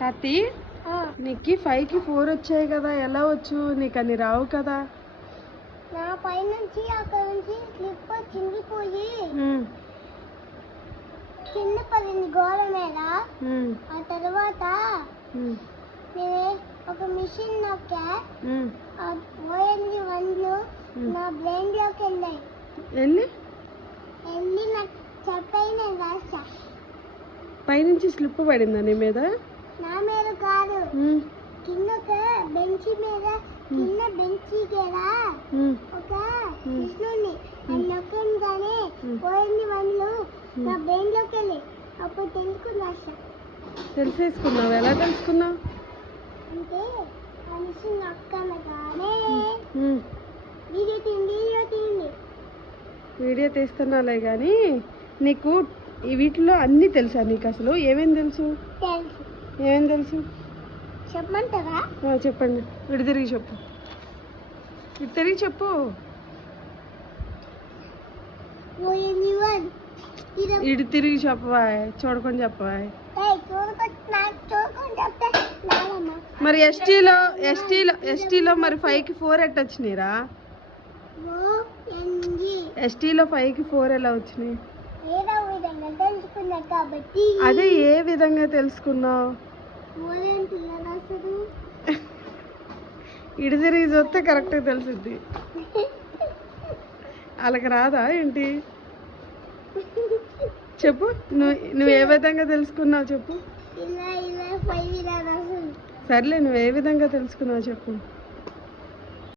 కార్తీ, నీకు 5కి 4 వచ్చాయి కదా, ఎలా వచ్చు? నీకు అన్ని రావు కదా. నా పైనుంచి అక్కడ నుంచి స్లిప్ చింగిపోయి కింద పడింది గోడ మీద. ఆ తర్వాత నేను ఒక మిషన్ నొక్కా, ఓఎన్జి 1 నా బ్రెయిన్ లోకి వెళ్ళాయి. వెళ్ళి నాకు చెప్పాయి, నేను రాసా. పైనుంచి స్లిప్ పడిందా నీ మీద? నా మీద కాదు, కింద ఒక బెంచ్ మీద, కింద బెంచ్ కదా ఒక కృష్ణుడిని అది నొక్కాను కానీ ఓఎన్జి 1 నా బ్రెయిన్ లోకి వెళ్ళి అప్పుడు తెలుసుకున్నా. తెలిసేసుకున్నావు? ఎలా తెలుసుకున్నావు? అంటే ఆ మిషన్ నొక్కాను కానీ వీడియో తీస్తున్నాలే కానీ నీకు వీటిలో అన్నీ తెలుసా? నీకు అసలు ఏమేం తెలుసు? ఏమేం తెలుసు చెప్పమంటారా? చెప్పండి. ఇటు తిరిగి చెప్పు, ఇటు తిరిగి చెప్పు. ఇటు తిరిగి చెప్పవా? చూడకుండా చెప్పవా? మరి ఎస్టీలో మరి 5కి 4 ఎట్ట వచ్చినాయిరా? ఎస్టీలో 5కి 4 ఎలా వచ్చినాయి? అదే ఏ విధంగా తెలుసుకున్నావు? ఇటు తిరిగి చూస్తే కరెక్ట్గా తెలుసుద్ది. వాళ్ళకి రాదా ఏంటి? చెప్పు, నువ్వు ఏ విధంగా తెలుసుకున్నావు చెప్పు. ఇలా 5 సర్లే, నువ్వు ఏ విధంగా తెలుసుకున్నావు చెప్పు.